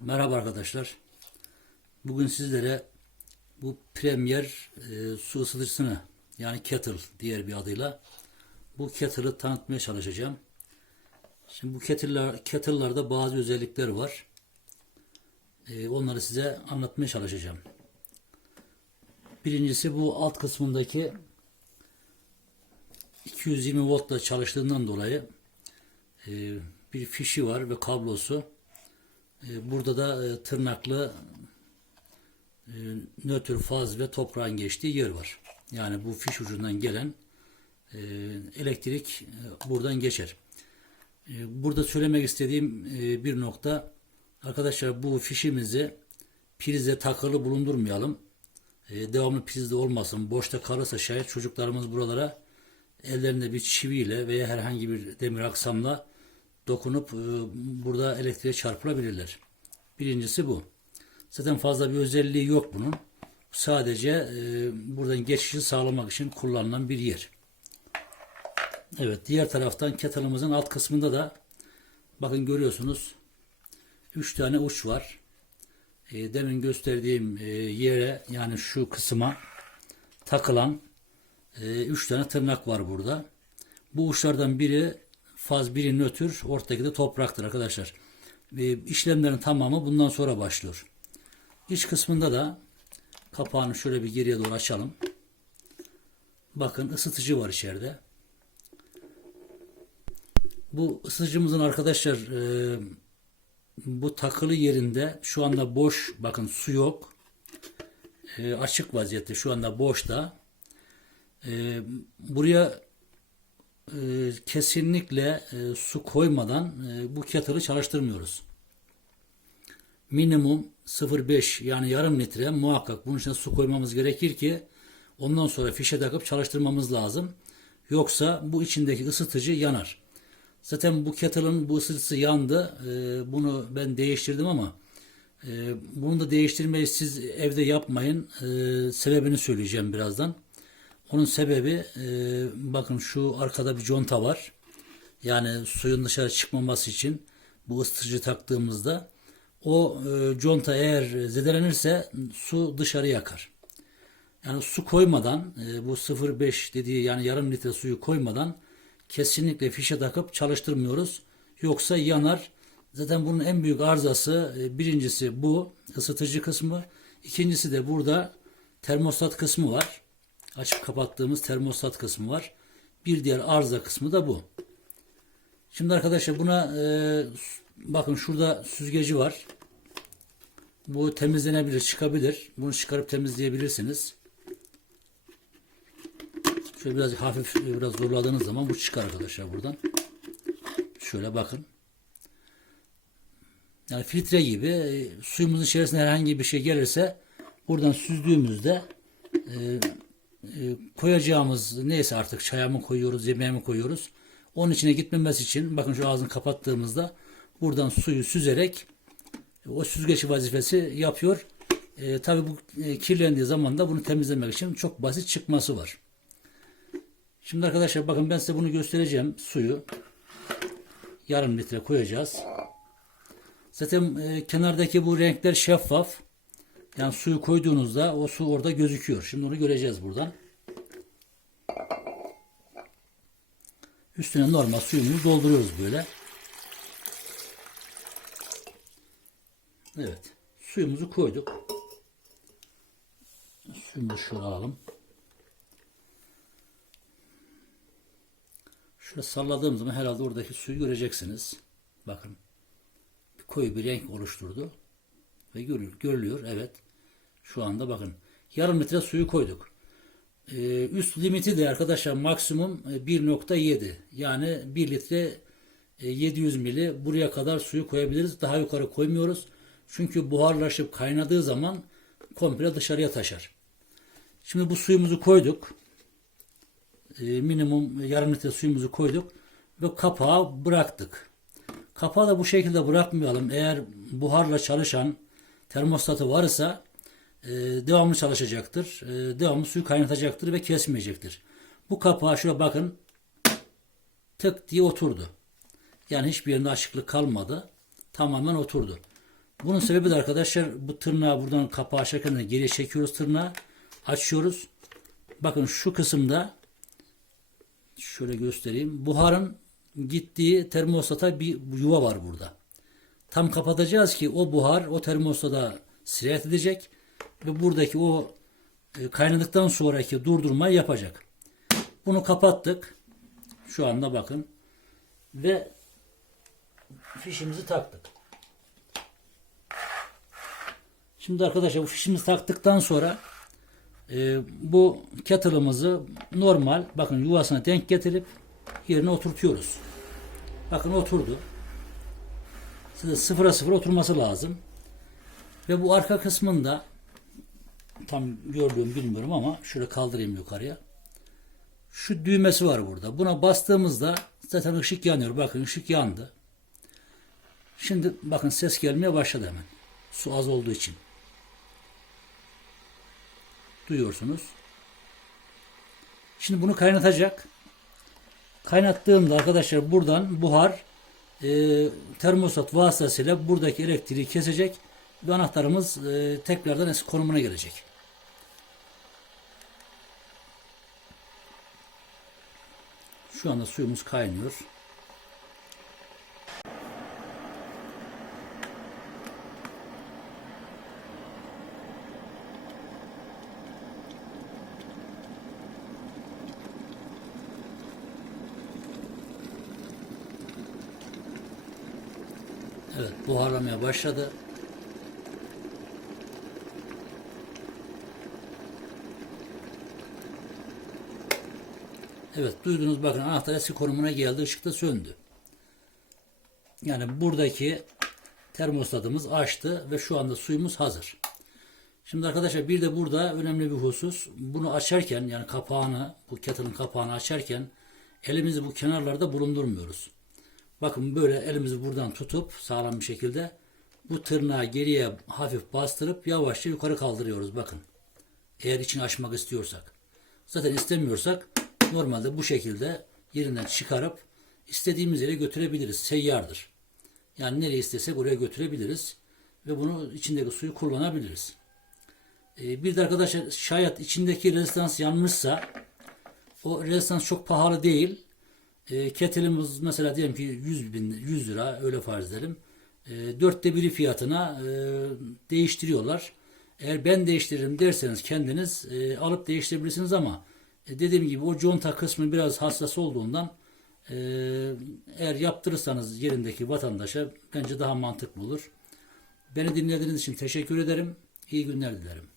Merhaba arkadaşlar. Bugün sizlere bu Premier e, su ısıtıcısını yani kettle diğer bir adıyla bu kettle'ı tanıtmaya çalışacağım. Şimdi bu kettle'lar, kettle'larda bazı özellikleri var. E, onları size anlatmaya çalışacağım. Birincisi bu alt kısmındaki 220 voltla çalıştığından dolayı e, bir fişi var ve kablosu. E, Burada da e, tırnaklı e, nötr faz ve toprağın geçtiği yer var. Yani bu fiş ucundan gelen elektrik buradan geçer. Burada söylemek istediğim bir nokta arkadaşlar bu fişimizi prize takılı bulundurmayalım. Devamlı prizde olmasın. Boşta kalırsa şayet çocuklarımız buralara ellerinde bir çiviyle veya herhangi bir demir aksamla dokunup e, burada elektriğe çarpılabilirler. Birincisi bu. Zaten fazla bir özelliği yok bunun. Sadece e, buradan geçişi sağlamak için kullanılan bir yer. Evet, diğer taraftan kettle'ımızın alt kısmında da bakın görüyorsunuz 3 tane uç var. E, demin gösterdiğim e, yere yani şu kısma takılan 3 tane tırnak var burada. Bu uçlardan biri faz biri nötr, ortadaki de topraktır arkadaşlar. Ve işlemlerin tamamı bundan sonra başlıyor. İç kısmında da kapağını şöyle bir geriye doğru açalım. Bakın ısıtıcı var içeride. Bu ısıtıcımızın arkadaşlar e, bu takılı yerinde şu anda boş bakın su yok. E, açık vaziyette şu anda boşta. E, buraya e, kesinlikle e, su koymadan e, bu kettle'ı çalıştırmıyoruz. Minimum 0.5 yani yarım litre muhakkak bunun içine su koymamız gerekir ki ondan sonra fişe takıp çalıştırmamız lazım. Yoksa bu içindeki ısıtıcı yanar. Zaten bu kettle'ın bu ısıtıcısı yandı. E, bunu ben değiştirdim ama e, bunu da değiştirmeyi siz evde yapmayın. E, sebebini söyleyeceğim birazdan. Onun sebebi e, bakın şu arkada bir conta var. Yani suyun dışarı çıkmaması için bu ısıtıcı taktığımızda o e, conta eğer zedelenirse su dışarı yakar. Yani su koymadan e, bu 0.5 dediği yani yarım litre suyu koymadan kesinlikle fişe takıp çalıştırmıyoruz. Yoksa yanar. Zaten bunun en büyük arızası e, birincisi bu ısıtıcı kısmı. İkincisi de burada termostat kısmı var açıp kapattığımız termostat kısmı var. Bir diğer arıza kısmı da bu. Şimdi arkadaşlar buna e, bakın şurada süzgeci var. Bu temizlenebilir, çıkabilir. Bunu çıkarıp temizleyebilirsiniz. Şöyle biraz hafif biraz zorladığınız zaman bu çıkar arkadaşlar buradan. Şöyle bakın. Yani filtre gibi e, suyumuzun içerisine herhangi bir şey gelirse buradan süzdüğümüzde e, e, koyacağımız neyse artık çaya mı koyuyoruz, yemeğe mi koyuyoruz. Onun içine gitmemesi için bakın şu ağzını kapattığımızda buradan suyu süzerek e, o süzgeç vazifesi yapıyor. E, Tabi bu e, kirlendiği zaman da bunu temizlemek için çok basit çıkması var. Şimdi arkadaşlar bakın ben size bunu göstereceğim. Suyu yarım litre koyacağız. Zaten e, kenardaki bu renkler şeffaf. Yani suyu koyduğunuzda o su orada gözüküyor. Şimdi onu göreceğiz buradan. Üstüne normal suyumuzu dolduruyoruz böyle. Evet. Suyumuzu koyduk. Suyumuzu şöyle alalım. Şöyle salladığım zaman herhalde oradaki suyu göreceksiniz. Bakın. Koyu bir renk oluşturdu. Ve görülüyor. görülüyor. Evet. Şu anda bakın. Yarım litre suyu koyduk. Ee, üst limiti de arkadaşlar maksimum 1.7. Yani 1 litre e, 700 mili buraya kadar suyu koyabiliriz. Daha yukarı koymuyoruz. Çünkü buharlaşıp kaynadığı zaman komple dışarıya taşar. Şimdi bu suyumuzu koyduk. Ee, minimum yarım litre suyumuzu koyduk. Ve kapağı bıraktık. Kapağı da bu şekilde bırakmayalım. Eğer buharla çalışan termostatı varsa e, devamlı çalışacaktır. E, devamlı suyu kaynatacaktır ve kesmeyecektir. Bu kapağı şuraya bakın tık diye oturdu. Yani hiçbir yerinde açıklık kalmadı. Tamamen oturdu. Bunun sebebi de arkadaşlar bu tırnağı buradan kapağı açarken de geriye çekiyoruz tırnağı. Açıyoruz. Bakın şu kısımda şöyle göstereyim. Buharın gittiği termostata bir yuva var burada. Tam kapatacağız ki o buhar o termostada sirayet edecek ve buradaki o e, kaynadıktan sonraki durdurmayı yapacak. Bunu kapattık. Şu anda bakın. Ve fişimizi taktık. Şimdi arkadaşlar bu fişimizi taktıktan sonra e, bu kettle'ımızı normal bakın yuvasına denk getirip yerine oturtuyoruz. Bakın oturdu. Sıfıra sıfır oturması lazım. Ve bu arka kısmında tam gördüğüm bilmiyorum ama şöyle kaldırayım yukarıya. Şu düğmesi var burada. Buna bastığımızda zaten ışık yanıyor. Bakın ışık yandı. Şimdi bakın ses gelmeye başladı hemen. Su az olduğu için. Duyuyorsunuz. Şimdi bunu kaynatacak. Kaynattığımda arkadaşlar buradan buhar e, termostat vasıtasıyla buradaki elektriği kesecek ve anahtarımız e, tekrardan eski konumuna gelecek. Şu anda suyumuz kaynıyor. Evet buharlamaya başladı. Evet duydunuz bakın anahtar eski konumuna geldi ışık da söndü. Yani buradaki termostatımız açtı ve şu anda suyumuz hazır. Şimdi arkadaşlar bir de burada önemli bir husus. Bunu açarken yani kapağını bu kettle'ın kapağını açarken elimizi bu kenarlarda bulundurmuyoruz. Bakın böyle elimizi buradan tutup sağlam bir şekilde bu tırnağı geriye hafif bastırıp yavaşça yukarı kaldırıyoruz bakın. Eğer içini açmak istiyorsak. Zaten istemiyorsak normalde bu şekilde yerinden çıkarıp istediğimiz yere götürebiliriz. Seyyardır. Yani nereye istesek oraya götürebiliriz ve bunu içindeki suyu kullanabiliriz. Ee, bir de arkadaşlar şayet içindeki rezistans yanmışsa o rezistans çok pahalı değil. E, kettle'ımız mesela diyelim ki 100 bin 100 lira öyle farz edelim. E, dörtte biri fiyatına e, değiştiriyorlar. Eğer ben değiştiririm derseniz kendiniz e, alıp değiştirebilirsiniz ama e, dediğim gibi o conta kısmı biraz hassas olduğundan e, eğer yaptırırsanız yerindeki vatandaşa bence daha mantıklı olur. Beni dinlediğiniz için teşekkür ederim. İyi günler dilerim.